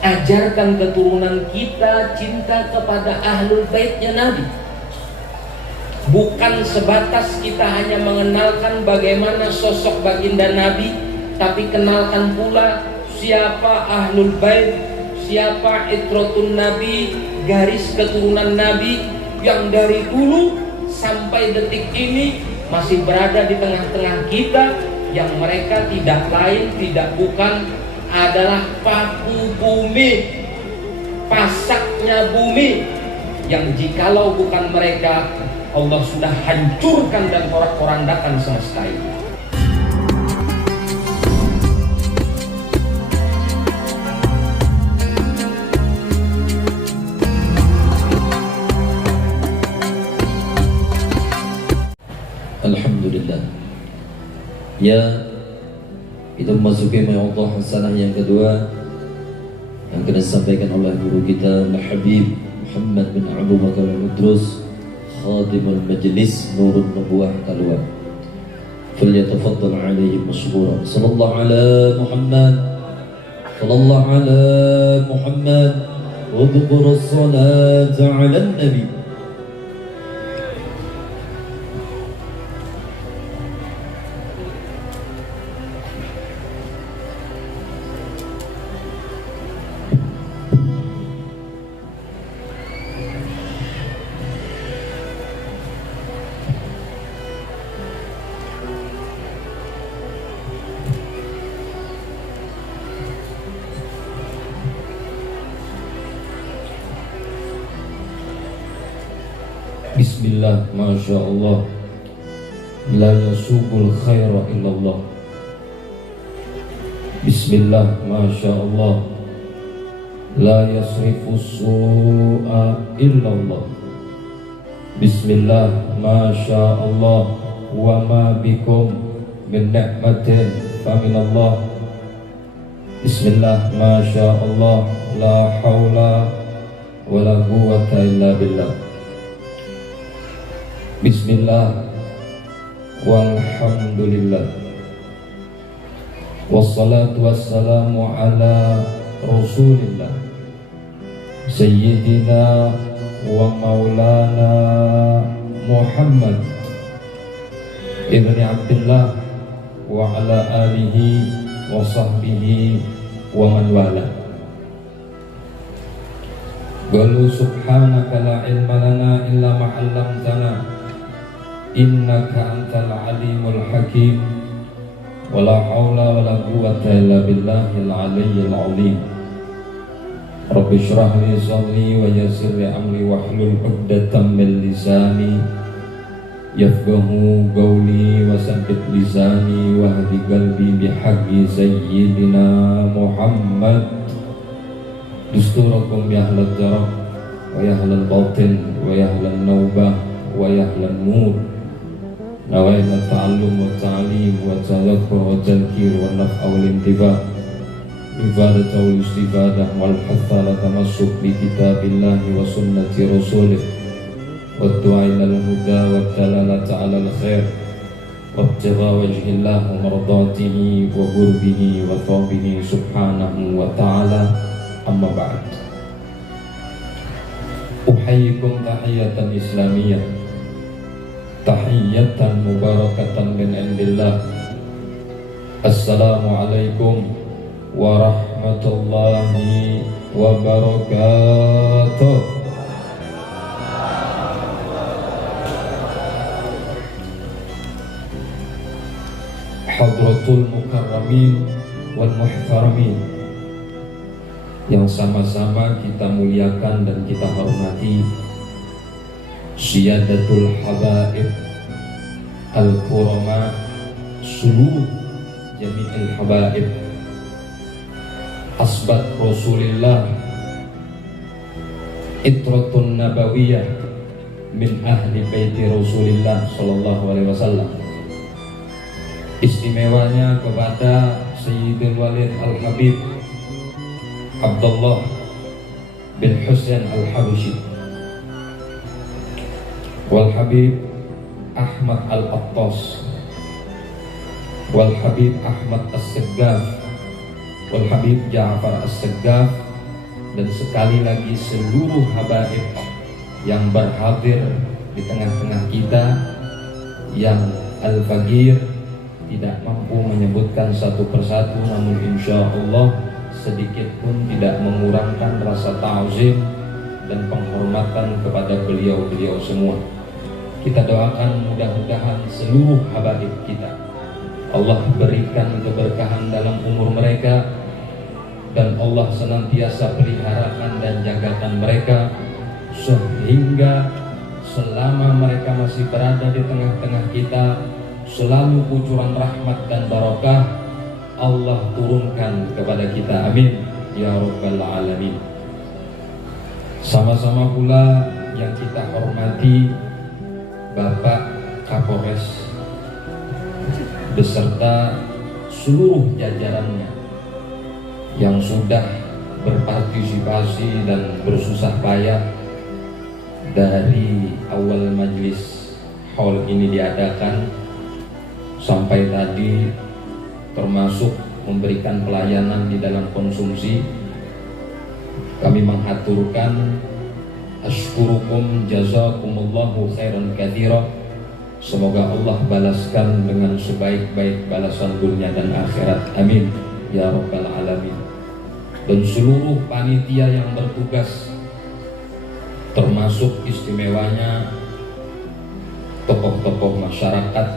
Ajarkan keturunan kita cinta kepada ahlul baitnya Nabi. Bukan sebatas kita hanya mengenalkan bagaimana sosok baginda Nabi, tapi kenalkan pula siapa ahlul bait, siapa itratun Nabi, garis keturunan Nabi yang dari dulu sampai detik ini masih berada di tengah-tengah kita, yang mereka tidak lain tidak bukan adalah paku bumi, pasaknya bumi, yang jikalau bukan mereka Allah sudah hancurkan dan porak-porandakan semesta ini. Alhamdulillah. Ya, itu memasuki Allah hasanah yang kedua yang kena disampaikan oleh guru kita Al-Habib Muhammad bin Abu Bakar Al-Udrus, Khadimul Majlis Nurun Nubuwah Kalwa. Falyatafaddal alaihi mashkura. Sallallahu ala Muhammad, sallallahu ala Muhammad, wa dhkur as-salata ala nabi. Bismillah, Masya Allah, la yasubul khaira illallah. Bismillah, Masya Allah, la yasrifu su'a illallah. Bismillah, Masya Allah, wa ma bikum min ni'matin faminallah. Bismillah, Masya Allah, la hawla wa la quwwata illa billah. Bismillah, walhamdulillah, wassalatu wassalamu ala rasulillah, sayyidina wa maulana Muhammad ibni Abdullah wa ala alihi wa sahbihi wa man wala. Qalu subhanaka la ilma lana illa ma 'allamtana innaka antal alimul hakim, wala haula wala quwwata illa billahil aliyyil azim. Rabbi shrah li sadri wa yassir li amri wahlul 'uqdatam min lisani yafqahu qawli wa sabbit lisani wahdi qalbi bihaqqi sayyidina Muhammad. Dusturakum ya ahlal darab wa ya ahlal batin wa ya ahlal naubah wa ya ahlal nur. Nawaina ta'allum wa ta'lim wa tadhakkur wa tadhkir wa naf'a wal intiba' ibadah wal istifadah wal hatha la tamassuk bi kitabillahi wa sunnati rasulih wa du'a ila al-huda wa dalalata 'ala al-khair wa ibtigha wajhillah wa mardatihi wa qurbihi wa thawabihi subhanahu wa ta'ala. Amma ba'd. Uhayyikum tahiyatan islamiyah, tahiyatan mubarakatan min indillah. Assalamualaikum warahmatullahi wabarakatuh. Hadratul mukarramin wal muhtaramin, yang sama-sama kita muliakan dan kita hormati, Siyadatul Habaib Al-Kurama, seluruh Jami'il Habaib, Asbat Rasulillah, Itratun Nabawiyah min ahli baiti Rasulillah Sallallahu Alaihi Wasallam. Istimewanya kepada Sayyidul Walid Al-Habib Abdullah bin Husain Al-Habashi, wal Habib Ahmad Al-Attas, wal Habib Ahmad As-Saggaf, wal Habib Ja'far As-Saggaf, dan sekali lagi seluruh habaib yang berhadir di tengah-tengah kita, yang al-faqir tidak mampu menyebutkan satu persatu, namun insya Allah sedikit pun tidak mengurangkan rasa ta'zim dan penghormatan kepada beliau-beliau semua. Kita doakan mudah-mudahan seluruh habaib kita Allah berikan keberkahan dalam umur mereka, dan Allah senantiasa peliharakan dan jagakan mereka sehingga selama mereka masih berada di tengah-tengah kita, selalu kucuran rahmat dan barokah Allah turunkan kepada kita. Amin ya rabbal alamin. Sama-sama pula yang kita hormati Bapak Kapolres beserta seluruh jajarannya yang sudah berpartisipasi dan bersusah payah dari awal majelis haul ini diadakan sampai tadi, termasuk memberikan pelayanan di dalam konsumsi. Kami menghaturkan asykurukum jazakumullahu khairan katsira. Semoga Allah balaskan dengan sebaik-baik balasan dunia dan akhirat. Amin ya rabbal alamin. Dan seluruh panitia yang bertugas, termasuk istimewanya tokoh-tokoh masyarakat,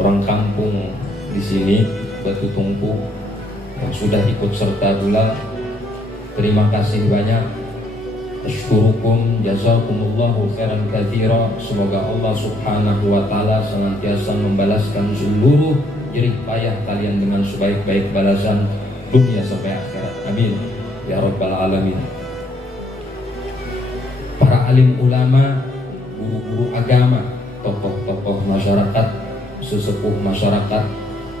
orang kampung di sini Batu Tungku yang sudah ikut serta pula. Terima kasih banyak. Asykurukum jazakumullahu khairan katsira. Semoga Allah subhanahu wa ta'ala senantiasa membalaskan seluruh jerih payah kalian dengan sebaik-baik balasan dunia sampai akhirat. Amin ya rabbal alamin. Para alim ulama, guru-guru agama, tokoh-tokoh masyarakat, sesepuh masyarakat,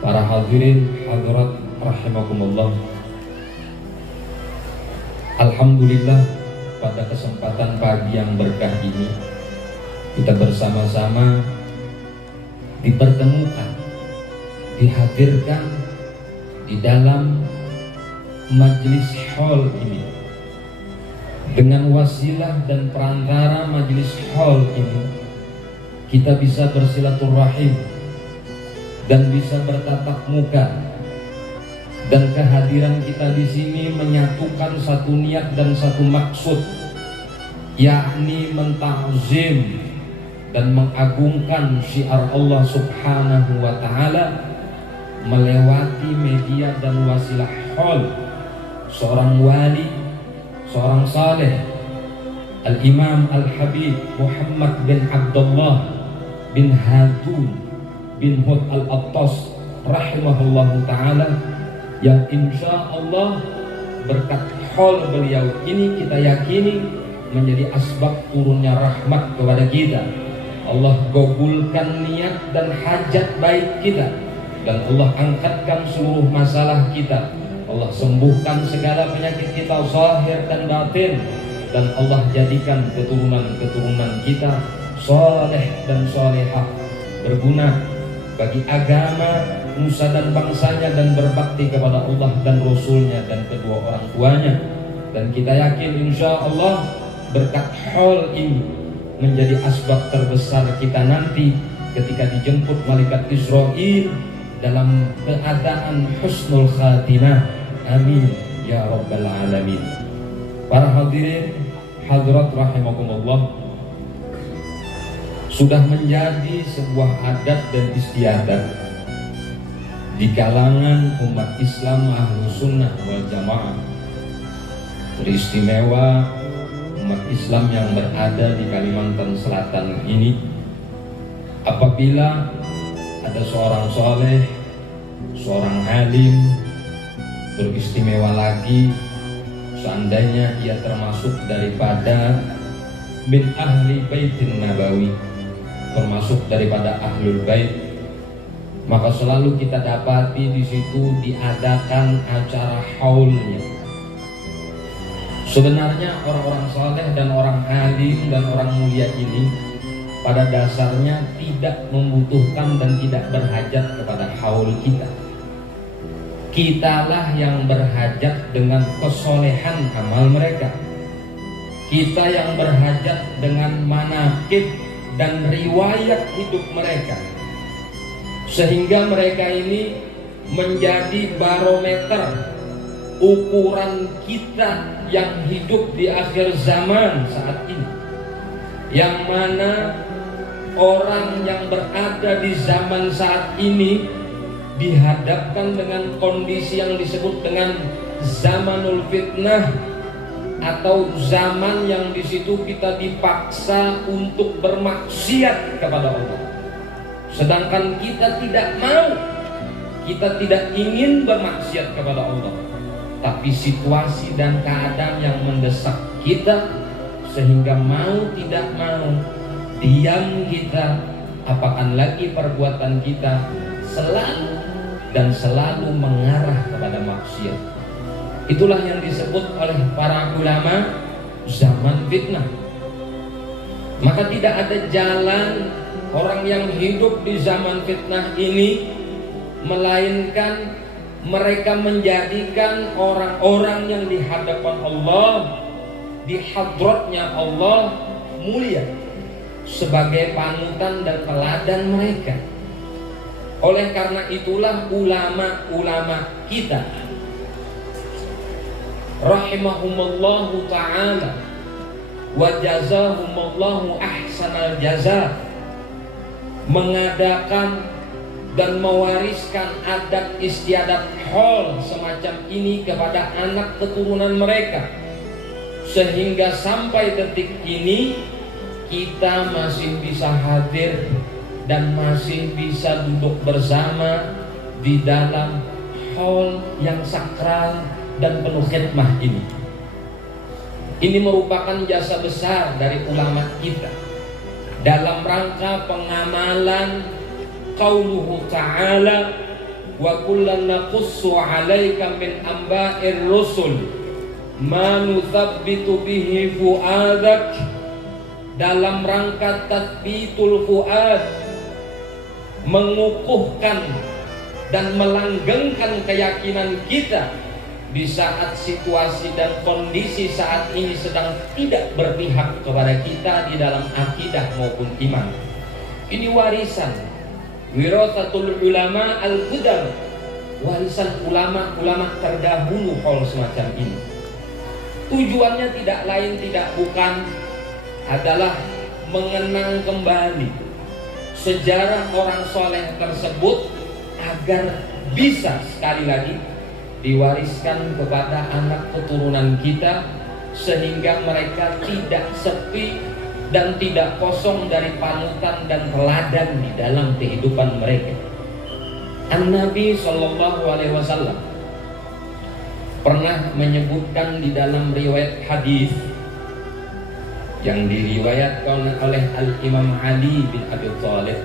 para hadirin hadirat rahimakumullah. Alhamdulillah, pada kesempatan pagi yang berkah ini kita bersama-sama dipertemukan, dihadirkan di dalam majelis haul ini. Dengan wasilah dan perantara majelis haul ini, kita bisa bersilaturahim dan bisa bertatap muka. Dan kehadiran kita di sini menyatukan satu niat dan satu maksud, yakni menta'zim dan mengagungkan syiar Allah subhanahu wa ta'ala melewati media dan wasilah haul seorang wali, seorang saleh, Al-Imam Al-Habib Muhammad bin Abdullah bin Hatun bin Hud Al-Attas rahimahullahu ta'ala, yang insya Allah berkat haul beliau ini kita yakini menjadi asbab turunnya rahmat kepada kita. Allah gabulkan niat dan hajat baik kita, dan Allah angkatkan seluruh masalah kita. Allah sembuhkan segala penyakit kita zahir dan batin, dan Allah jadikan keturunan-keturunan kita soleh dan solehah, berguna bagi agama nusa dan bangsanya, dan berbakti kepada Allah dan Rasulnya dan kedua orang tuanya. Dan kita yakin insya Allah berkat haul ini menjadi asbab terbesar kita nanti ketika dijemput malaikat Israil dalam keadaan husnul khatimah. Amin ya rabbal alamin. Para hadirin hadirat rahimakumullah, sudah menjadi sebuah adat dan istiadat di kalangan umat Islam Ahlus Sunnah wal Jamaah, teristimewa umat Islam yang berada di Kalimantan Selatan ini, apabila ada seorang soleh, seorang alim, beristimewa lagi seandainya ia termasuk daripada min ahli baitin nabawi, termasuk daripada ahlul bait, maka selalu kita dapati di situ diadakan acara haulnya. Sebenarnya orang-orang saleh dan orang alim dan orang mulia ini pada dasarnya tidak membutuhkan dan tidak berhajat kepada haul kita. Kitalah yang berhajat dengan kesolehan amal mereka. Kita yang berhajat dengan manaqib dan riwayat hidup mereka, sehingga mereka ini menjadi barometer ukuran kita yang hidup di akhir zaman saat ini, yang mana orang yang berada di zaman saat ini dihadapkan dengan kondisi yang disebut dengan zamanul fitnah, atau zaman yang di situ kita dipaksa untuk bermaksiat kepada Allah. Sedangkan kita tidak mau, kita tidak ingin bermaksiat kepada Allah, tapi situasi dan keadaan yang mendesak kita sehingga mau tidak mau diam kita, apakan lagi perbuatan kita selalu mengarah kepada maksiat. Itulah yang disebut oleh para ulama zaman fitnah. Maka tidak ada jalan orang yang hidup di zaman fitnah ini melainkan mereka menjadikan orang-orang yang di hadapan Allah, di hadratnya Allah mulia, sebagai panutan dan teladan mereka. Oleh karena itulah ulama-ulama kita rahimahumullahu ta'ala wa jazahumullahu ahsanal jaza mengadakan dan mewariskan adat istiadat hol semacam ini kepada anak keturunan mereka, sehingga sampai detik ini kita masih bisa hadir dan masih bisa duduk bersama di dalam hall yang sakral dan penuh khidmah ini. Ini merupakan jasa besar dari ulama kita dalam rangka pengamalan qauluhu ta'ala wa kullan naqussu 'alaika min amba'ir rusul ma nuthabbitu bihi fu'adak, dalam rangka tathbitul fu'ad, mengukuhkan dan melanggengkan keyakinan kita di saat situasi dan kondisi saat ini sedang tidak berpihak kepada kita di dalam akidah maupun iman. Ini warisan wirasatul ulama al-qudam, warisan ulama-ulama terdahulu hal semacam ini. Tujuannya tidak lain tidak bukan adalah mengenang kembali sejarah orang soleh tersebut agar bisa sekali lagi diwariskan kepada anak keturunan kita, sehingga mereka tidak sepi dan tidak kosong dari panutan dan teladan di dalam kehidupan mereka. An-Nabi SAW pernah menyebutkan di dalam riwayat hadis yang diriwayatkan oleh Al-Imam Ali bin Abi Thalib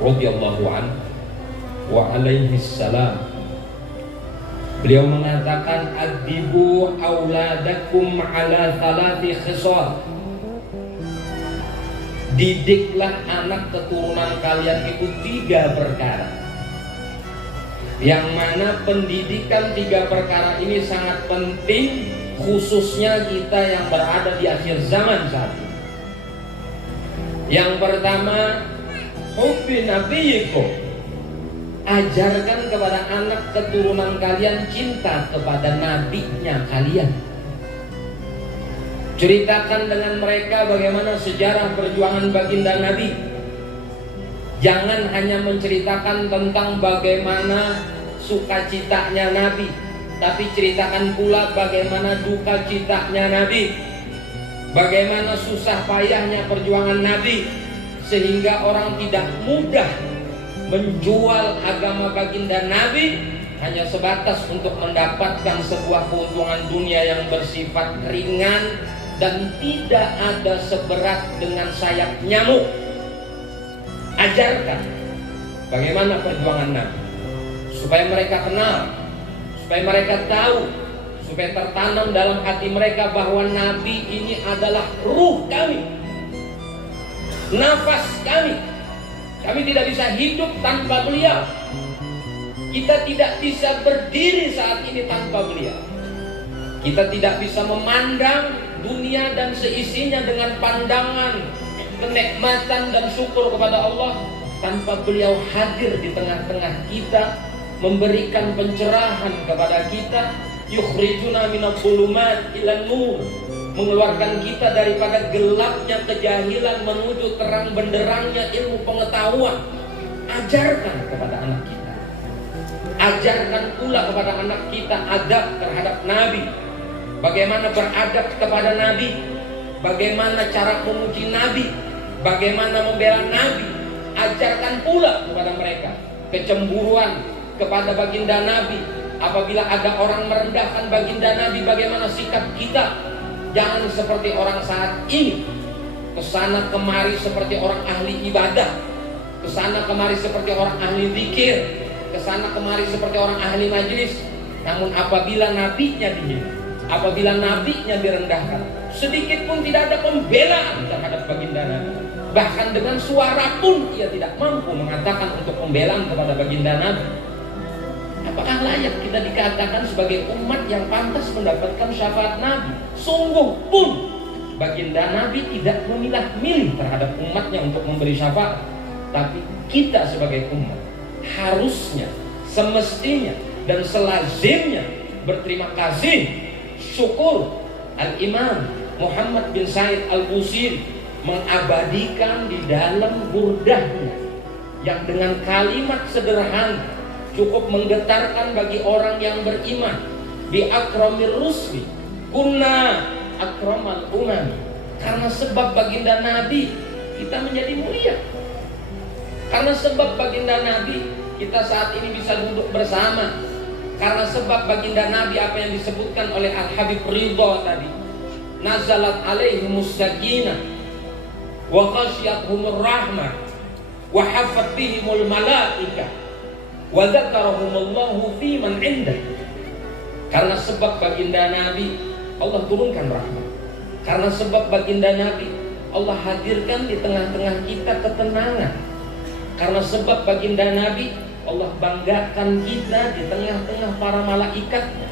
radhiyallahu anhu wa alaihi salam. Beliau mengatakan, adibu auladakum ala thalathi khisal, didiklah anak keturunan kalian itu 3 perkara, yang mana pendidikan 3 perkara ini sangat penting, khususnya kita yang berada di akhir zaman saat ini. Yang pertama, hubbi nabiyikum, ajarkan kepada anak keturunan kalian cinta kepada nabinya kalian. Ceritakan dengan mereka bagaimana sejarah perjuangan baginda Nabi. Jangan hanya menceritakan tentang bagaimana sukacitanya Nabi, tapi ceritakan pula bagaimana duka citanya Nabi, bagaimana susah payahnya perjuangan Nabi, sehingga orang tidak mudah menjual agama baginda Nabi hanya sebatas untuk mendapatkan sebuah keuntungan dunia yang bersifat ringan dan tidak ada seberat dengan sayap nyamuk. Ajarkan bagaimana perjuangan Nabi, supaya mereka kenal, supaya mereka tahu, supaya tertanam dalam hati mereka bahwa Nabi ini adalah ruh kami, nafas kami. Kami tidak bisa hidup tanpa beliau. Kita tidak bisa berdiri saat ini tanpa beliau. Kita tidak bisa memandang dunia dan seisinya dengan pandangan kenikmatan dan syukur kepada Allah tanpa beliau hadir di tengah-tengah kita, memberikan pencerahan kepada kita, yukhrijuna minadh-dhulumat ilan nur, mengeluarkan kita daripada gelapnya kejahilan menuju terang benderangnya ilmu pengetahuan. Ajarkan kepada anak kita, ajarkan pula kepada anak kita adab terhadap Nabi, bagaimana beradab kepada Nabi, bagaimana cara memuji Nabi, bagaimana membela Nabi. Ajarkan pula kepada mereka kecemburuan kepada baginda Nabi. Apabila ada orang merendahkan baginda Nabi, bagaimana sikap kita. Jangan seperti orang saat ini, kesana kemari seperti orang ahli ibadah, kesana kemari seperti orang ahli zikir, kesana kemari seperti orang ahli majlis. Namun apabila nabinya dihina, apabila nabinya direndahkan, sedikit pun tidak ada pembelaan terhadap baginda Nabi. Bahkan dengan suara pun ia tidak mampu mengatakan untuk pembelaan kepada baginda Nabi. Apakah layak kita dikatakan sebagai umat yang pantas mendapatkan syafaat Nabi? Sungguh pun baginda Nabi tidak memilah-milih terhadap umatnya untuk memberi syafaat. Tapi kita sebagai umat harusnya, semestinya dan selazimnya berterima kasih, syukur. Al-Imam Muhammad bin Said Al-Busiri mengabadikan di dalam burdahnya yang dengan kalimat sederhana cukup menggetarkan bagi orang yang beriman. Bi akramir rusli kunna akramal umami. Karena sebab baginda Nabi kita menjadi mulia. Karena sebab baginda Nabi kita saat ini bisa duduk bersama. Karena sebab baginda Nabi apa yang disebutkan oleh Al-Habib Ridha tadi, nazalat alaihimus sakinah wa ghasyiyatuhumur rahmah wa haffat bihimul malaikah wa dzakarahumullahu fi man indah. Karena sebab baginda Nabi Allah turunkan rahmat. Karena sebab baginda Nabi Allah hadirkan di tengah-tengah kita ketenangan. Karena sebab baginda Nabi Allah banggakan kita di tengah-tengah para malaikatnya.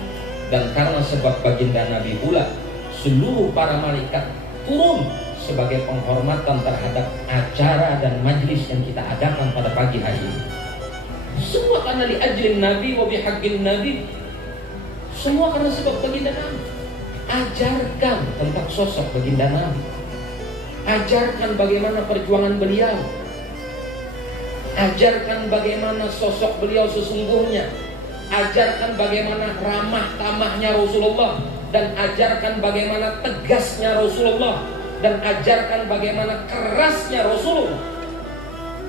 Dan karena sebab baginda Nabi pula seluruh para malaikat turun sebagai penghormatan terhadap acara dan majlis yang kita adakan pada pagi hari ini. Semua karena li ajlin Nabi wa bihaqqin Nabi. Semua karena sebab baginda Nabi. Ajarkan tentang sosok baginda Nabi. Ajarkan bagaimana perjuangan beliau. Ajarkan bagaimana sosok beliau sesungguhnya. Ajarkan bagaimana ramah tamahnya Rasulullah. Dan ajarkan bagaimana tegasnya Rasulullah. Dan ajarkan bagaimana kerasnya Rasulullah.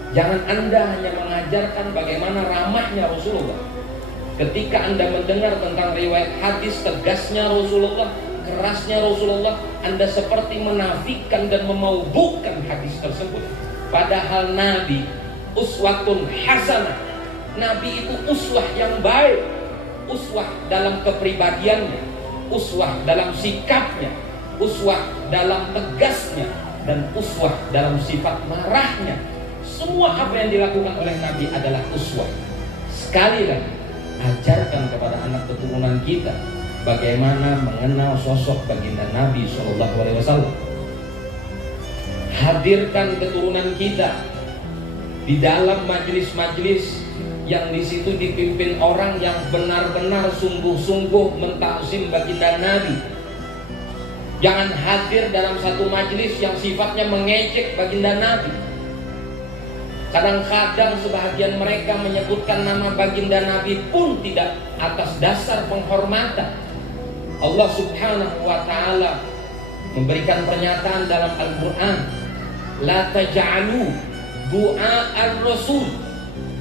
Jangan Anda hanya mengajarkan bagaimana ramahnya Rasulullah. Ketika Anda mendengar tentang riwayat hadis tegasnya Rasulullah, kerasnya Rasulullah, Anda seperti menafikan dan memaubukan hadis tersebut. Padahal Nabi uswatun hasanah. Nabi itu uswah yang baik. Uswah dalam kepribadiannya, uswah dalam sikapnya, uswah dalam tegasnya, dan uswah dalam sifat marahnya. Semua apa yang dilakukan oleh Nabi adalah uswah. Sekali lagi, ajarkan kepada anak keturunan kita bagaimana mengenal sosok baginda Nabi SAW. Hadirkan keturunan kita di dalam majelis-majelis yang di situ dipimpin orang yang benar-benar sungguh-sungguh mentakzim baginda Nabi. Jangan hadir dalam satu majelis yang sifatnya mengejek baginda Nabi. Kadang-kadang sebahagian mereka menyebutkan nama baginda Nabi pun tidak atas dasar penghormatan. Allah Subhanahu wa ta'ala memberikan pernyataan dalam Al-Quran, la taj'alu du'a'ar rasul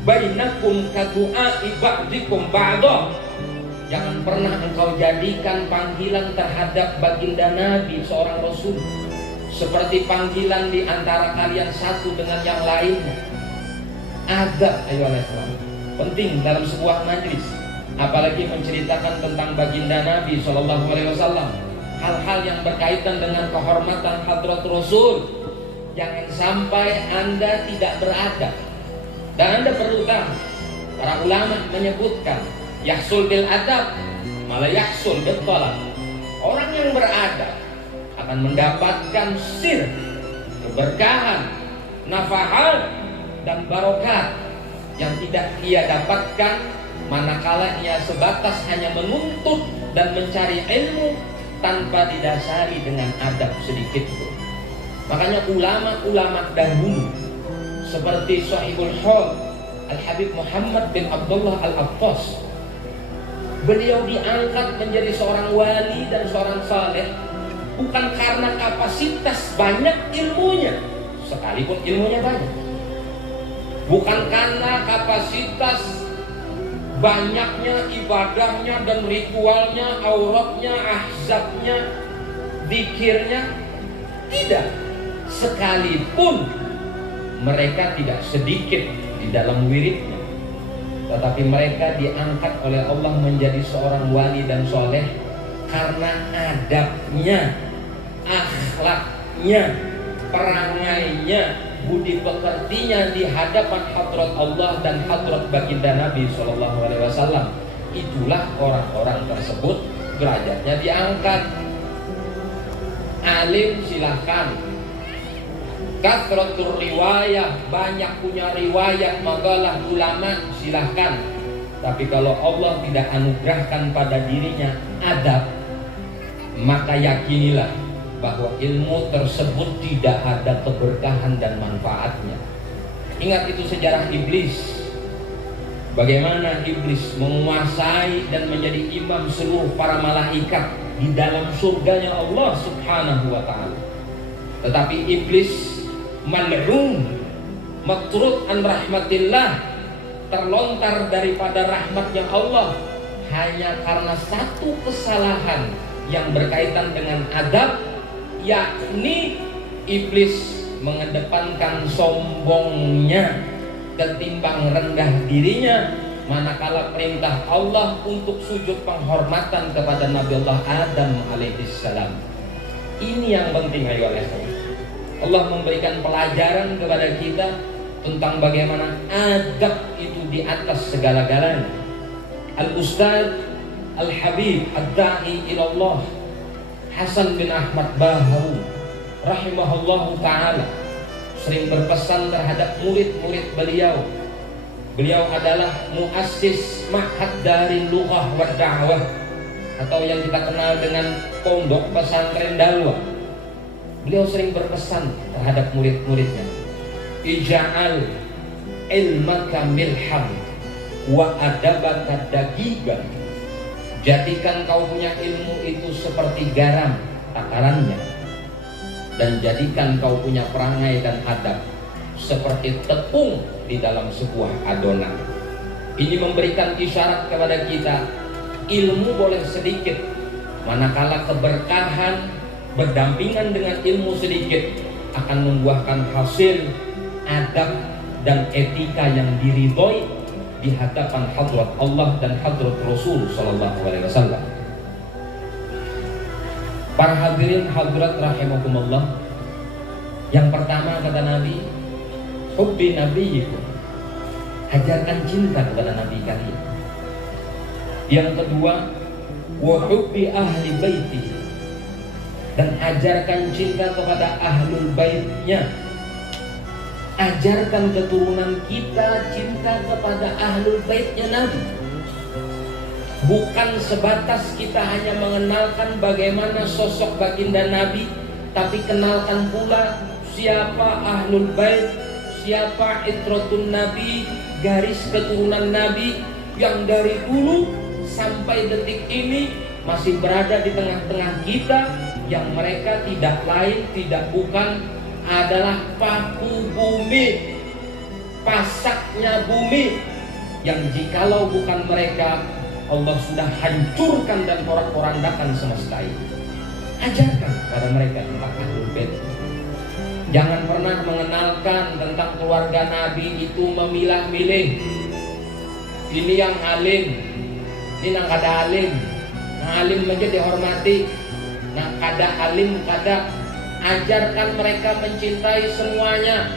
bainakum ka du'a'i ba'dikum ba'da. Jangan pernah engkau jadikan panggilan terhadap baginda Nabi seorang Rasul seperti panggilan di antara kalian satu dengan yang lainnya. Adab ayyuhal penting dalam sebuah majlis, apalagi menceritakan tentang baginda Nabi SAW. Hal-hal yang berkaitan dengan kehormatan hadrat Rasul, jangan sampai Anda tidak beradab. Dan Anda perlu tahu, Para ulama menyebutkan yahsul bil adab malah yahsul bil talab. Orang yang beradab akan mendapatkan sir, keberkahan, nafahat dan barokat yang tidak ia dapatkan manakala ia sebatas hanya menuntut dan mencari ilmu tanpa didasari dengan adab sedikit pun. Makanya ulama-ulama dahulu seperti Sahibul Hal Al-Habib Muhammad bin Abdullah Al-Abbas, beliau diangkat menjadi seorang wali dan seorang saleh bukan karena kapasitas banyak ilmunya, sekalipun ilmunya banyak, bukan karena kapasitas banyaknya ibadahnya dan ritualnya, auratnya, ahzabnya, zikirnya, tidak. Sekalipun mereka tidak sedikit di dalam wiridnya, tetapi mereka diangkat oleh Allah menjadi seorang wali dan soleh karena adabnya, akhlaknya, perangainya, budi pekertinya di hadapan hadrat Allah dan hadrat baginda Nabi SAW. Itulah orang-orang tersebut derajatnya diangkat. Alim silahkan, kathratur riwayah, banyak punya riwayat, makalah ulama silahkan. Tapi kalau Allah tidak anugerahkan pada dirinya adab, maka yakinilah bahwa ilmu tersebut tidak ada keberkahan dan manfaatnya. Ingat itu sejarah iblis. Bagaimana iblis menguasai dan menjadi imam seluruh para malaikat di dalam surganya Allah Subhanahu wa ta'ala. Tetapi iblis mal'un, matrud an rahmatillah, terlontar daripada rahmatnya Allah hanya karena satu kesalahan yang berkaitan dengan adab, yakni iblis mengedepankan sombongnya ketimbang rendah dirinya manakala perintah Allah untuk sujud penghormatan kepada Nabi Allah Adam alaihissalam. Ini yang penting ayolah. Allah memberikan pelajaran kepada kita tentang bagaimana adab itu di atas segala-galanya. Al-Ustaz Al-Habib Ad-Da'i ilallah Hasan bin Ahmad Baharu rahimahullahu ta'ala sering berpesan terhadap murid-murid beliau. Beliau adalah muassis Ma'had Darul Lughah wa Da'wah, atau yang kita kenal dengan Pondok Pesantren Dalwah. Beliau sering berpesan terhadap murid-muridnya, ija'al ilmaka milham wa adabaka dagigan. Jadikan kau punya ilmu itu seperti garam takarannya, dan jadikan kau punya perangai dan adab seperti tepung di dalam sebuah adonan. Ini memberikan isyarat kepada kita, ilmu boleh sedikit, manakala keberkahan berdampingan dengan ilmu sedikit akan membuahkan hasil adab dan etika yang diridhoi di hadapan hadrat Allah dan hadrat Rasul sallallahu alaihi wasallam. Para hadirin hadirat rahimakumullah, yang pertama kata Nabi, hubbi nabiyyikum, ajarkan cinta kepada Nabi kalian. Yang kedua, wa hubbi ahli baiti, dan ajarkan cinta kepada ahlul baitnya. Ajarkan keturunan kita cinta kepada ahlul baitnya Nabi. Bukan sebatas kita hanya mengenalkan bagaimana sosok baginda Nabi, tapi kenalkan pula siapa ahlul bait, siapa itratun Nabi, garis keturunan Nabi yang dari dulu sampai detik ini masih berada di tengah-tengah kita, yang mereka tidak lain tidak bukan adalah paku bumi, pasaknya bumi, yang jikalau bukan mereka Allah sudah hancurkan dan porak-porandakan semesta ini. Ajarkan pada mereka tentang ahlul bait. Jangan pernah mengenalkan tentang keluarga Nabi itu memilah-milih. Ini yang alim, ini yang kada alim. Nah alim aja dihormati, nah kada alim kada. Ajarkan mereka mencintai semuanya,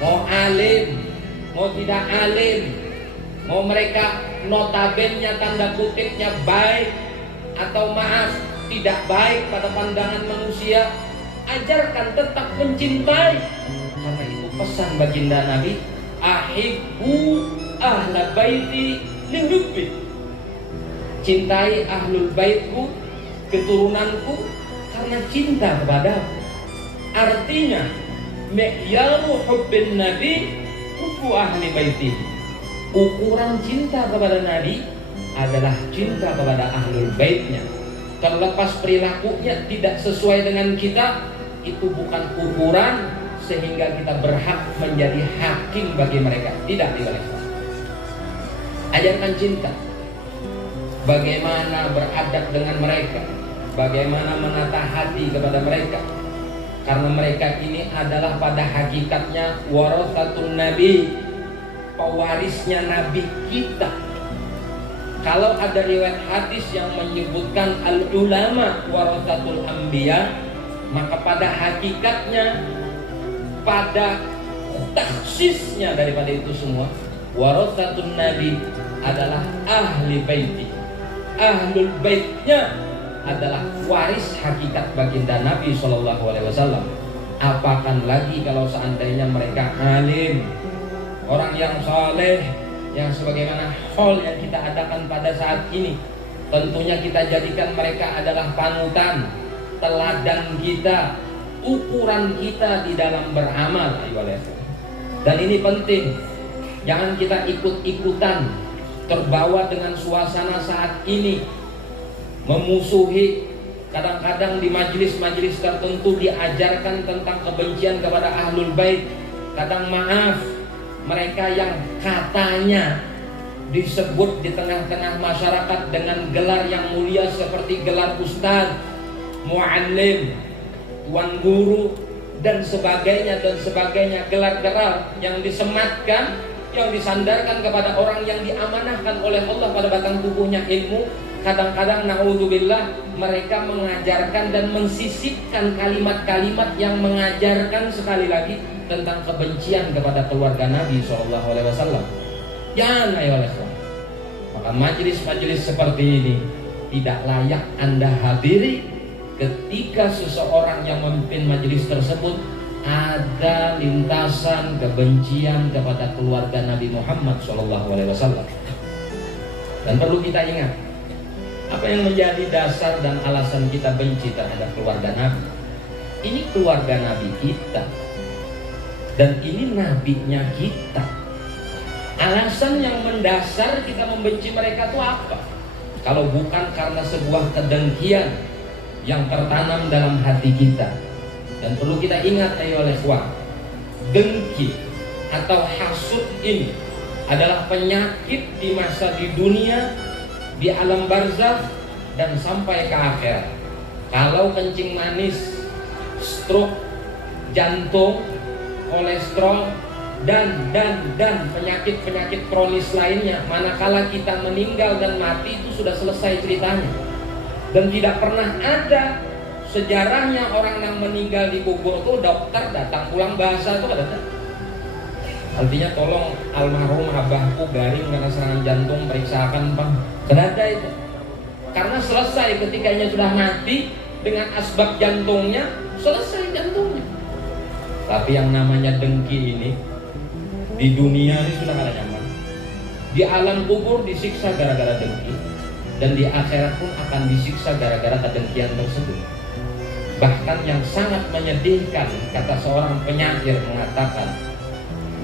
mau alim, mau tidak alim, Mau mereka notabennya tanda kutipnya baik atau maaf tidak baik pada pandangan manusia, ajarkan tetap mencintai. Karena itu pesan baginda Nabi, ahibbu ahla baiti lihubbi. Cintai ahlul baitku, keturunanku, karena cinta kepadaku. Artinya mi'yaru hubbin nabi hubbu ahli baitihi. Ukuran cinta kepada Nabi adalah cinta kepada ahlul baitnya. Terlepas perilakunya tidak sesuai dengan kita, itu bukan ukuran sehingga kita berhak menjadi hakim bagi mereka. Tidak dibolehkan. Ajarkan cinta, bagaimana beradab dengan mereka, bagaimana menata hati kepada mereka. Karena mereka ini adalah pada hakikatnya warathatun nabi, pewarisnya Nabi kita. Kalau ada riwayat hadis yang menyebutkan al-ulama warathatul anbiya, maka pada hakikatnya, pada taksisnya daripada itu semua, warathatun nabi adalah ahli baiti. Ahlul baitnya adalah waris hakikat baginda Nabi SAW. Apakan lagi kalau seandainya mereka alim, orang yang saleh, yang sebagaimana hal yang kita adakan pada saat ini. Tentunya kita jadikan mereka adalah panutan, teladan kita, ukuran kita di dalam beramal. Dan ini penting, jangan kita ikut-ikutan terbawa dengan suasana saat ini, memusuhi. Kadang-kadang di majelis-majelis tertentu diajarkan tentang kebencian kepada ahlul bait. Kadang maaf, mereka yang katanya disebut di tengah-tengah masyarakat dengan gelar yang mulia seperti gelar ustaz, muallim, tuan guru, dan sebagainya, gelar-gelar yang disematkan, yang disandarkan kepada orang yang diamanahkan oleh Allah pada batang tubuhnya ilmu. Kadang-kadang na'udzubillah, mereka mengajarkan dan mensisipkan kalimat-kalimat yang mengajarkan sekali lagi tentang kebencian kepada keluarga Nabi SAW. Jangan, ayo Allah. Maka majelis-majelis seperti ini tidak layak Anda hadiri ketika seseorang yang memimpin majelis tersebut ada lintasan kebencian kepada keluarga Nabi Muhammad SAW. Dan perlu kita ingat, apa yang menjadi dasar dan alasan kita benci terhadap keluarga Nabi? Ini keluarga Nabi kita, dan ini nabinya kita. Alasan yang mendasar kita membenci mereka itu apa? Kalau bukan karena sebuah kedengkian yang tertanam dalam hati kita. Dan perlu kita ingat, ayo ikhwan, dengki atau hasud ini adalah penyakit di masa di dunia, di alam barzakh, dan sampai ke akhirat. Kalau kencing manis, stroke, jantung, kolesterol, dan penyakit-penyakit kronis lainnya, manakala kita meninggal dan mati, itu sudah selesai ceritanya. Dan tidak pernah ada sejarahnya orang yang meninggal di kubur itu dokter datang pulang bahasa itu ada. Artinya tolong almarhum abahku garing karena serangan jantung, periksakan bang. Tidak ada itu. Karena selesai ketikanya sudah mati dengan asbab jantungnya, selesai jantungnya. Tapi yang namanya dengki ini di dunia ini sudah kada nyaman. Di alam kubur disiksa gara-gara dengki, dan di akhirat pun akan disiksa gara-gara kedengkian tersebut. Bahkan yang sangat menyedihkan, kata seorang penyair mengatakan,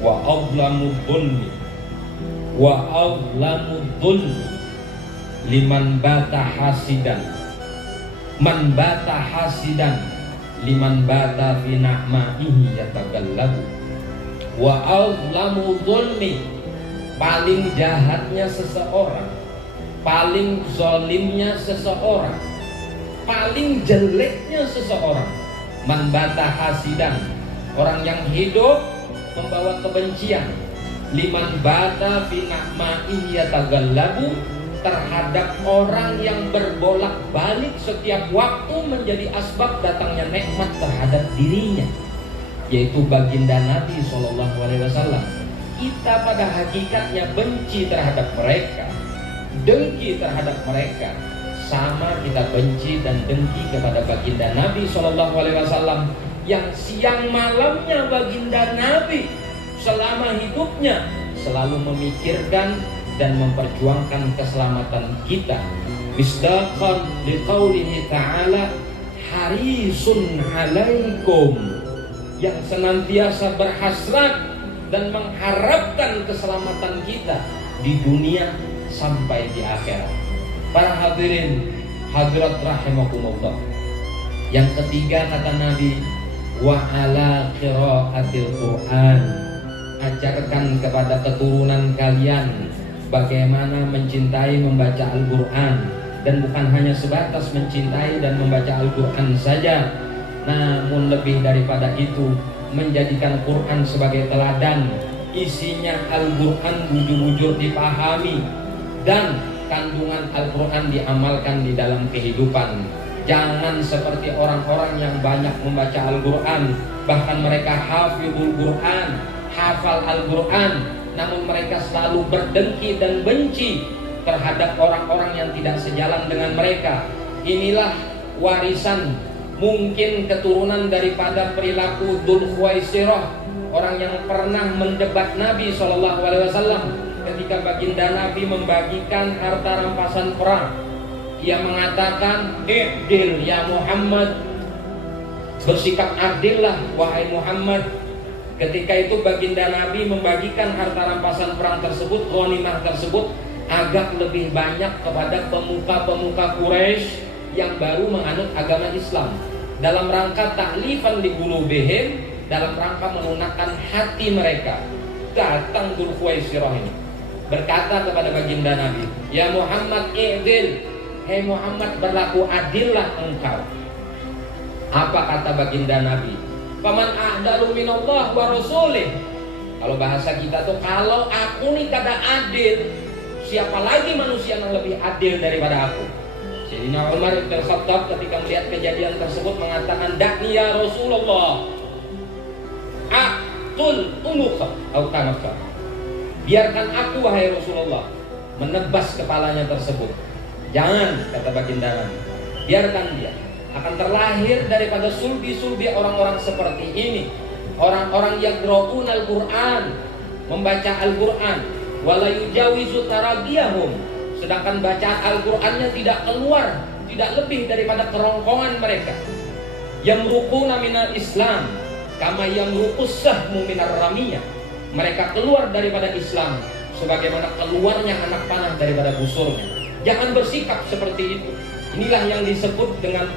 wa azlamu dhulmi liman bata hasidan, man bata hasidan liman bata fi na'maihi yatagallabu. Wa azlamu dhulmi, paling jahatnya seseorang, paling zalimnya seseorang, paling jeleknya seseorang, man bata hasidan, orang yang hidup membawa kebencian, liman bata fi na'maihi yatagallabu, terhadap orang yang berbolak-balik setiap waktu menjadi asbab datangnya nikmat terhadap dirinya, yaitu baginda Nabi SAW. kita pada hakikatnya benci terhadap mereka, dengki terhadap mereka, sama kita benci dan dengki kepada baginda Nabi SAW yang siang malamnya baginda Nabi selama hidupnya selalu memikirkan dan memperjuangkan keselamatan kita. Misdaqan liqaulihi ta'ala harisun alaikum, yang senantiasa berhasrat dan mengharapkan keselamatan kita di dunia sampai di akhirat. Para hadirin hadirat rahimakumullah. Yang ketiga kata Nabi, wa ala qiraatil Qur'an, ajarkan kepada keturunan kalian bagaimana mencintai membaca Al-Qur'an, dan bukan hanya sebatas mencintai dan membaca Al-Qur'an saja, namun lebih daripada itu menjadikan Quran sebagai teladan, isinya Al-Qur'an bujur-bujur dipahami dan kandungan Al-Quran diamalkan di dalam kehidupan. Jangan seperti orang-orang yang banyak membaca Al-Quran, bahkan mereka hafizul Quran, hafal Al-Quran, namun mereka selalu berdengki dan benci terhadap orang-orang yang tidak sejalan dengan mereka. Inilah warisan, mungkin keturunan daripada perilaku Dzul Khuwaisirah, orang yang pernah mendebat Nabi SAW ketika baginda Nabi membagikan harta rampasan perang. Ia mengatakan, "I'dil ya Muhammad," bersikap adillah wahai Muhammad. Ketika itu baginda Nabi membagikan harta rampasan perang tersebut, ghanimah tersebut, agak lebih banyak kepada pemuka-pemuka Quraisy yang baru menganut agama Islam, dalam rangka ta'lifan li qulubihim, dalam rangka melunakkan hati mereka. Datang Dzul Khuwaisirah ini berkata kepada baginda Nabi, "Ya Muhammad i'dil," hei Muhammad, berlaku adillah engkau. Apa kata baginda Nabi? "Faman a'dalu minallah wa rasulih." Kalau bahasa kita tuh, kalau aku nih kada adil, siapa lagi manusia yang lebih adil daripada aku? Sayyidina Umar bin Khattab ketika melihat kejadian tersebut mengatakan, "Dakni ya Rasulullah, aqtul unuqa atau kanaka." Biarkan aku wahai Rasulullah menebas kepalanya tersebut. Jangan, kata baginda Nabi, biarkan dia. Akan terlahir daripada sulbi-sulbi orang-orang seperti ini, orang-orang yang yaqra'un Al-Qur'an, membaca Al-Qur'an, wala yujawizu tarabiyahum, sedangkan bacaan Al-Qur'annya tidak keluar, tidak lebih daripada kerongkongan mereka. Yamruquna minal Islam kama yamruqus sahmu minar ramiyah, mereka keluar daripada Islam sebagaimana keluarnya anak panah daripada busurnya. Jangan bersikap seperti itu. Inilah yang disebut dengan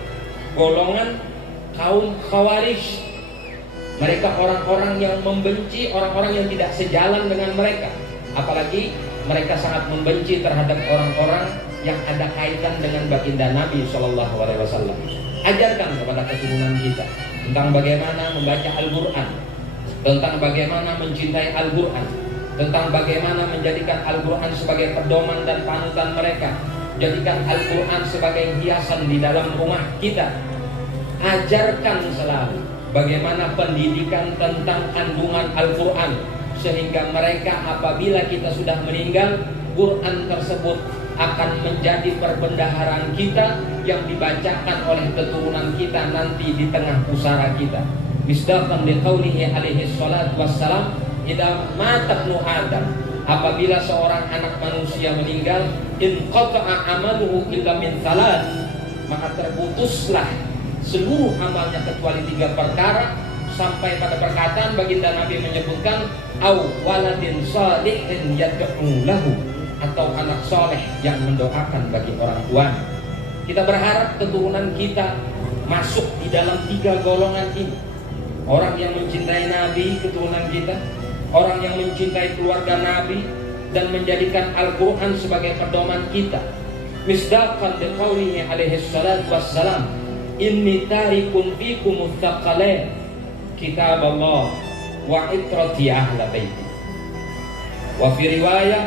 golongan kaum Khawarij. Mereka orang-orang yang membenci orang-orang yang tidak sejalan dengan mereka. Apalagi mereka sangat membenci terhadap orang-orang yang ada kaitan dengan baginda Nabi SAW. Ajarkan kepada keturunan kita tentang bagaimana membaca Al-Quran, tentang bagaimana mencintai Al-Quran, tentang bagaimana menjadikan Al-Quran sebagai pedoman dan panutan mereka. Jadikan Al-Quran sebagai hiasan di dalam rumah kita. Ajarkan selalu bagaimana pendidikan tentang kandungan Al-Quran, sehingga mereka apabila kita sudah meninggal, Quran tersebut akan menjadi perbendaharaan kita yang dibacakan oleh keturunan kita nanti di tengah pusara kita. Misdaqan liqaulihi alaihi salatu wassalam, idza mata ibnu Adam, apabila seorang anak manusia meninggal, in qata'a amaluhu illa min thalath, maka terputuslah seluruh amalnya kecuali 3 perkara, sampai pada perkataan baginda Nabi menyebutkan au waladin shalihin yad'u lahu, atau anak soleh yang mendoakan bagi orang tuanya. Kita berharap keturunan kita masuk di dalam 3 golongan ini. Orang yang mencintai Nabi, keturunan kita, orang yang mencintai keluarga Nabi dan menjadikan Al-Quran sebagai pedoman kita. Misdaqan liqaulihi alaihi salatu wassalam, inni tarikun fikum tsaqalain, kitab Allah wa itrati ahla baiti. Wa fi riwayah,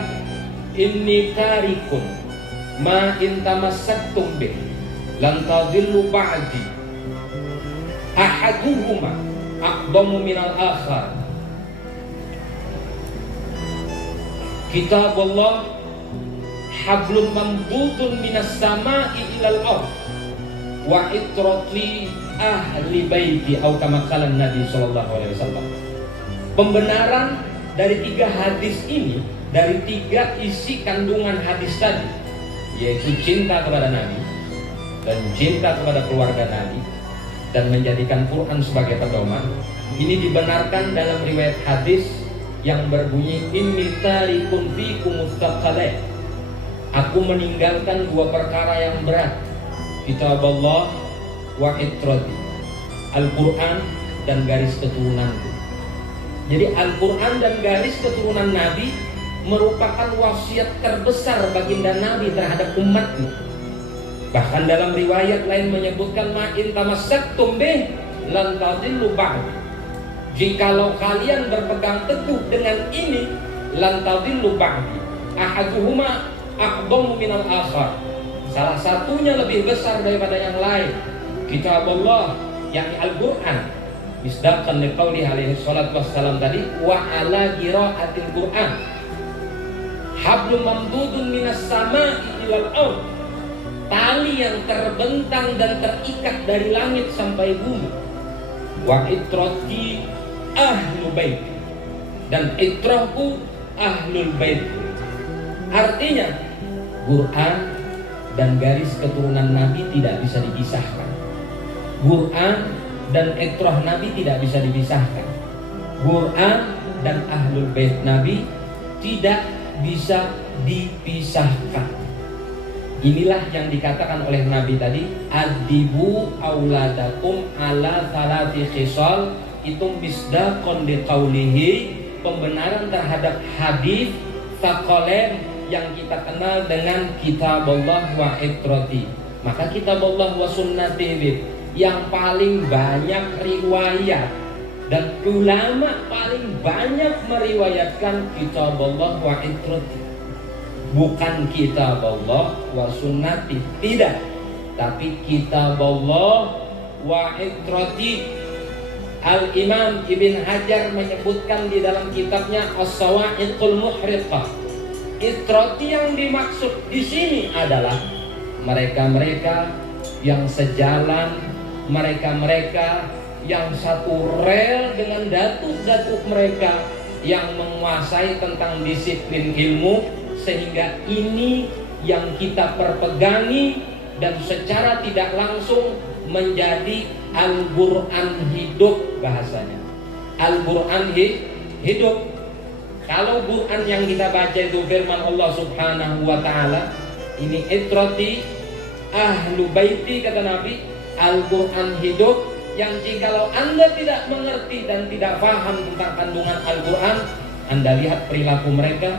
inni tarikun ma in tamassaktum bih lan tadillu ba'di ahaduhuma aqdamu minal akhar. Kitab Allah hablum mamdudun minas sama'i ilal ardh wa itrati ahli baiti atau kama qala Nabi sallallahu alaihi wasallam. Pembenaran dari 3 hadis ini, dari 3 isi kandungan hadis tadi, yaitu cinta kepada Nabi dan cinta kepada keluarga Nabi dan menjadikan Quran sebagai pedoman. Ini dibenarkan dalam riwayat hadis yang berbunyi inni tarikun fikum mustaqalain. Aku meninggalkan 2 perkara yang berat. Kitab Allah wa itrati, Al-Quran dan garis keturunanku. Jadi Al-Quran dan garis keturunan Nabi merupakan wasiat terbesar baginda Nabi terhadap umatnya. Bahkan dalam riwayat lain menyebutkan ma'in tamassaktum bih lan tadillu ba'di. Jikalau kalian berpegang teguh dengan ini, lan tadillu ba'di. Ahaduhuma aqdamu minal akhar. Salah satunya lebih besar daripada yang lain. Kitab Allah yakni Al-Quran, misdaqan liqauli alaihi salatu wassalam tadi, wa ala qiraatil Quran hablum mamdudun minas sama'i ilal ardh, tali yang terbentang dan terikat dari langit sampai bumi. Wa itrati ahlul bait, dan itrahku ahlul bait. Artinya Quran dan garis keturunan Nabi tidak bisa dipisahkan. Quran dan itrah Nabi tidak bisa dipisahkan. Quran dan ahlul bait Nabi tidak bisa dipisahkan. Inilah yang dikatakan oleh Nabi tadi, adibu auladakum ala thalati khisal. Itu misdaqan liqaulihi, pembenaran terhadap hadis tsaqalain yang kita kenal dengan kitab Allah wa itrati. Maka kitab Allah wa sunnati yang paling banyak riwayat dan ulama paling banyak meriwayatkan kitab Allah wa itrati, bukan kitab Allah wa sunnati, tidak, tapi kitab Allah wa itrati. Al-Imam Ibn Hajar menyebutkan di dalam kitabnya As-Sawa'iqul Muhriqah, itrati yang dimaksud di sini adalah mereka-mereka yang sejalan, mereka-mereka yang satu rel dengan datuk-datuk mereka yang menguasai tentang disiplin ilmu, sehingga ini yang kita perpegangi dan secara tidak langsung menjadi Al-Quran hidup bahasanya. Al-Quran hidup. Kalau Quran yang kita baca itu firman Allah Subhanahu wa taala, ini itrati ahlu baiti kata Nabi, Al-Quran hidup, yang jikalau Anda tidak mengerti dan tidak paham tentang kandungan Al-Quran, Anda lihat perilaku mereka,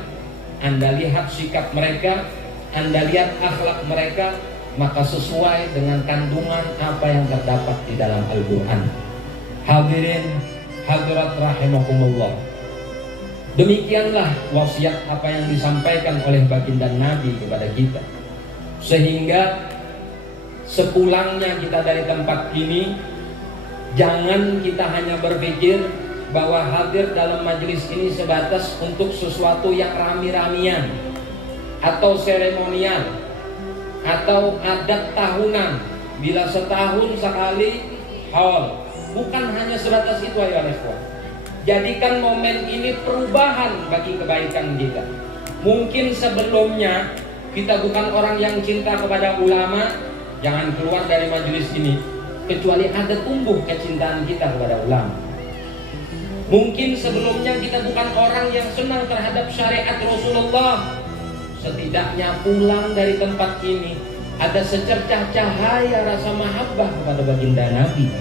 Anda lihat sikap mereka, Anda lihat akhlak mereka, maka sesuai dengan kandungan apa yang terdapat di dalam Al-Quran. Hadirin hadirat rahimakumullah, demikianlah wasiat apa yang disampaikan oleh baginda Nabi kepada kita, sehingga sepulangnya kita dari tempat ini, jangan kita hanya berpikir bahwa hadir dalam majelis ini sebatas untuk sesuatu yang rami-ramian atau seremonial atau adat tahunan, bila setahun sekali haul. Bukan hanya sebatas itu ya ikhwan. Jadikan momen ini perubahan bagi kebaikan kita. Mungkin sebelumnya kita bukan orang yang cinta kepada ulama, jangan keluar dari majelis ini kecuali ada tumbuh kecintaan kita kepada ulama. Mungkin sebelumnya kita bukan orang yang senang terhadap syariat Rasulullah, setidaknya pulang dari tempat ini ada secercah cahaya rasa mahabbah kepada baginda Nabi.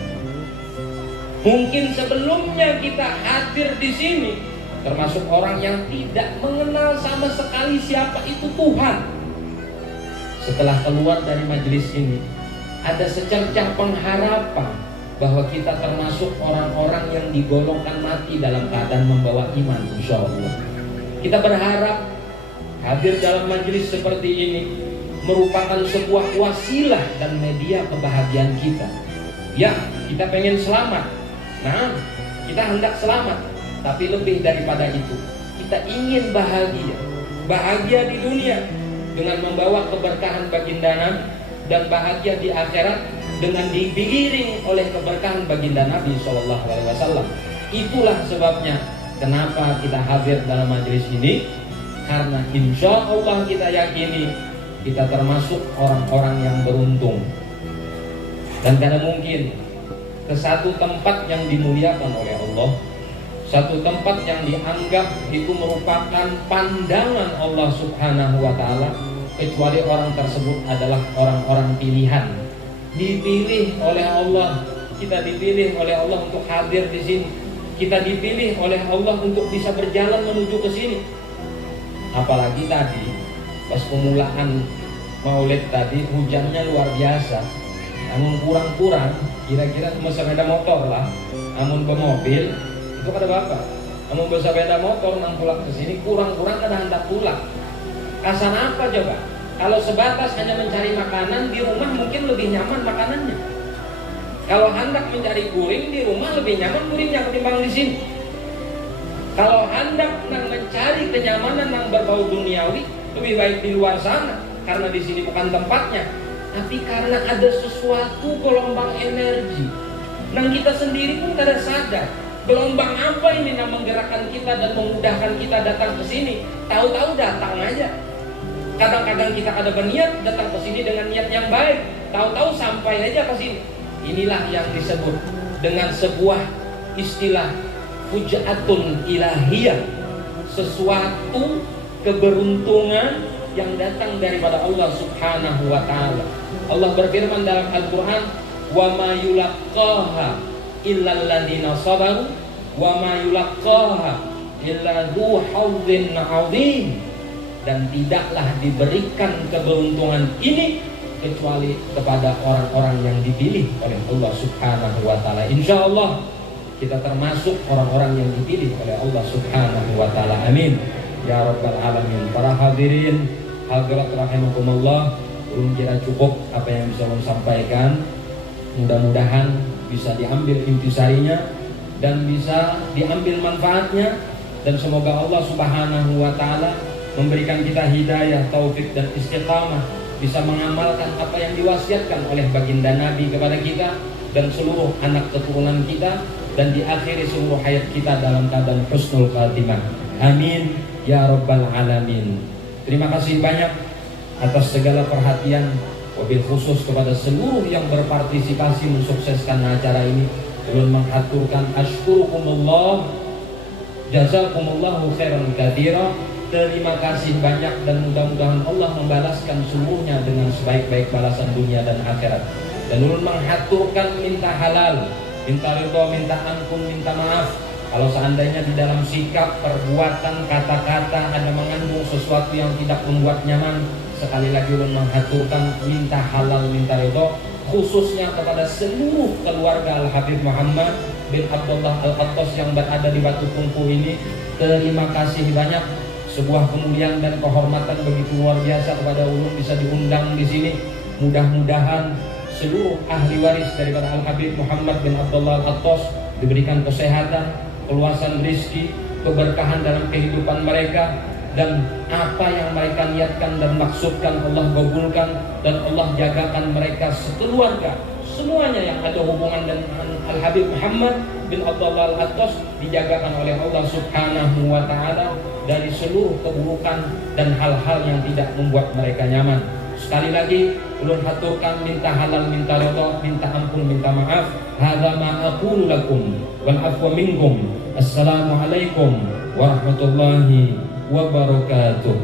Mungkin sebelumnya kita hadir di sini termasuk orang yang tidak mengenal sama sekali siapa itu Tuhan. Setelah keluar dari majelis ini ada secercah pengharapan bahwa kita termasuk orang-orang yang digolongkan mati dalam keadaan membawa iman, insya Allah. Kita berharap hadir dalam majelis seperti ini merupakan sebuah wasilah dan media kebahagiaan kita. Ya, kita pengen selamat. Nah, kita hendak selamat. Tapi lebih daripada itu, kita ingin bahagia. bahagia di dunia dengan membawa keberkahan baginda Nabi, dan bahagia di akhirat dengan diiringi oleh keberkahan baginda Nabi SAW. Itulah sebabnya kenapa kita hadir dalam majelis ini, karena insya Allah kita yakini kita termasuk orang-orang yang beruntung. Dan karena mungkin ke satu tempat yang dimuliakan oleh Allah, satu tempat yang dianggap itu merupakan pandangan Allah Subhanahu wa Ta'ala, kecuali orang tersebut adalah orang-orang pilihan, dipilih oleh Allah. Kita dipilih oleh Allah untuk hadir di sini, kita dipilih oleh Allah untuk bisa berjalan menuju ke sini. Apalagi tadi pas pemulaan Maulid tadi, hujannya luar biasa, namun kurang-kurang kira-kira sepeda motor lah, namun bermobil itu kada bapak, namun bersepeda motor nang pulang ke sini kurang-kurang kada hendak pulang. Asan apa coba? Kalau sebatas hanya mencari makanan di rumah mungkin lebih nyaman makanannya. Kalau hendak mencari guring di rumah lebih nyaman guringnya ketimbang di sini. Kalau hendak nang mencari kenyamanan nang berbau duniawi lebih baik di luar sana, karena di sini bukan tempatnya. Tapi karena ada sesuatu gelombang energi nang kita sendiri pun kada sadar. Gelombang apa ini yang menggerakkan kita dan memudahkan kita datang ke sini? Tahu-tahu datang aja. Kadang-kadang kita ada berniat datang ke sini dengan niat yang baik, tahu-tahu sampai aja ke sini. Inilah yang disebut dengan sebuah istilah fujatun ilahiyah, sesuatu keberuntungan yang datang daripada Allah Subhanahu wa Ta'ala. Allah berfirman dalam Al-Quran, wa ma yulaqqaha illal ladina sabaru wa ma yulaqqaha illa dzu haudzin 'adzim. Dan tidaklah diberikan keberuntungan ini kecuali kepada orang-orang yang dipilih oleh Allah Subhanahu wa Ta'ala. Insya Allah kita termasuk orang-orang yang dipilih oleh Allah Subhanahu wa Ta'ala. Amin ya rabbal alamin. Para hadirin hadirat rahimakumullah, belum kira cukup apa yang bisa saya sampaikan. Mudah-mudahan bisa diambil intisarinya dan bisa diambil manfaatnya, dan semoga Allah Subhanahu wa Ta'ala memberikan kita hidayah, taufik dan istiqamah, bisa mengamalkan apa yang diwasiatkan oleh baginda Nabi kepada kita dan seluruh anak keturunan kita, dan diakhiri seluruh hayat kita dalam keadaan husnul khatimah. Amin ya rabbal alamin. Terima kasih banyak atas segala perhatian, wabil khusus kepada seluruh yang berpartisipasi mensukseskan acara ini. Ulun mengaturkan asykurukumullah, jazakumullahu khairan katsira. Terima kasih banyak, dan mudah-mudahan Allah membalaskan seluruhnya dengan sebaik-baik balasan dunia dan akhirat. Dan ulun menghaturkan minta halal, minta ridho, minta ampun, minta maaf kalau seandainya di dalam sikap, perbuatan, kata-kata ada mengandung sesuatu yang tidak membuat nyaman. Sekali lagi ulun menghaturkan minta halal, minta ridho, khususnya kepada seluruh keluarga Al-Habib Muhammad bin Abdullah Al-Attas yang berada di Batu Tungku ini. Terima kasih banyak. Sebuah kemuliaan dan kehormatan begitu luar biasa kepada ulun bisa diundang di sini. Mudah-mudahan seluruh ahli waris daripada Al-Habib Muhammad bin Abdullah Al-Attas diberikan kesehatan, keluasan rezeki, keberkahan dalam kehidupan mereka, dan apa yang mereka niatkan dan maksudkan Allah kabulkan, dan Allah jagakan mereka sekeluarga. Semuanya yang ada hubungan dengan Al-Habib Muhammad bin Abdullah Al-Attas dijagakan oleh Allah Subhanahu wa Ta'ala dari seluruh keburukan dan hal-hal yang tidak membuat mereka nyaman. Sekali lagi ulun haturkan minta halal, minta ridha, minta ampun, minta maaf. Hadza ma aqulu lakum wal afwa minkum. Assalamualaikum warahmatullahi wabarakatuh.